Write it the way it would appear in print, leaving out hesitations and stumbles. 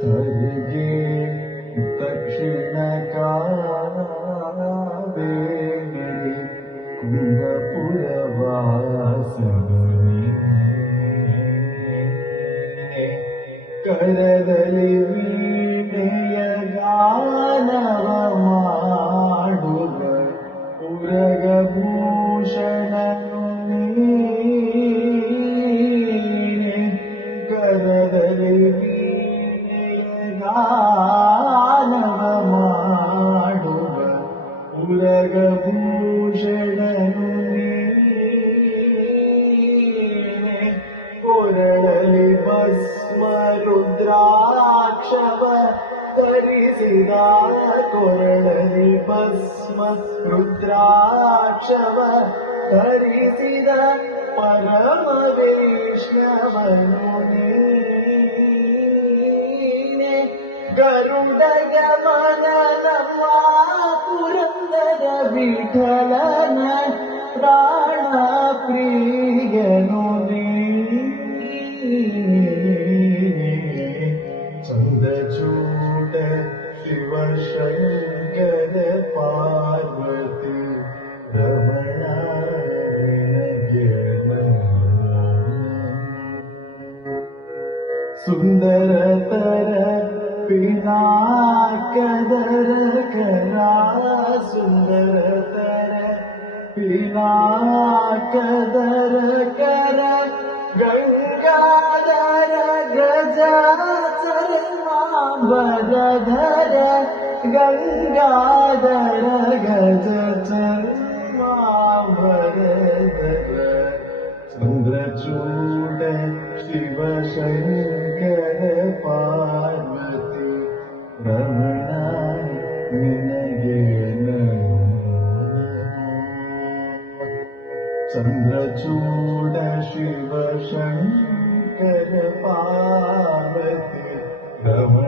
ಧರೆಗೆ ದಕ್ಷಿಣ ಕಾವೇರಿ ಕುಂದಪುರವಾಸನೆ ಕರದಲ್ಲಿ ವೀಣೆಯ ಗಾನವ ಮಾಡುವ ಉರಗಭೂಷಣನು ನೀನೆ ಕರದಲ್ಲಿ ವೀಣೆಯ ಗಾನವ ಮಾಡುವ ಉರಗಭೂಷಣನು ನೀನೆ ಕೊರಳಲಿ ಭಸ್ಮ ರುದ್ರಾಕ್ಷವ ಧರಿಸಿದ ಕೊರಳಲಿ ಭಸ್ಮ ರುದ್ರಾಕ್ಷವ ಧರಿಸಿದ ಪರಮ ವೈಷ್ಣವನು ನೀನೆ ಗರುಡ ಗಮನನಮ್ಮ ಪುರಂದರ ವಿಠಲನ ಪ್ರಾಣ ಪ್ರಿಯನು ಚಂದ್ರಚೂಡ ಶಿವಶಂಕರ ಪಾರ್ವತಿ ರಮಣ ಸುಂದರತರ ಪಿನಾಕದರ ಕರ ಸುಂದರತರ ಪಿನಾಕದರ ಕರ ಗಂಗಾಧರ ಗಜ ಚರ್ಮಾಂಬರಧರ ಗಂಗಾಧರ ಗಜ ಚರ್ಮಾಂಬರಧರ ಚಂದ್ರಚೂಡ ಶಿವಶಂಕರ ಪಾರ್ವತಿ ರಮಣ ನಿನಗೆ ಚಂದ್ರಚೂಡ ಶಿವಶಂಕರ ಪಾರ್ವತಿ ರಮಣ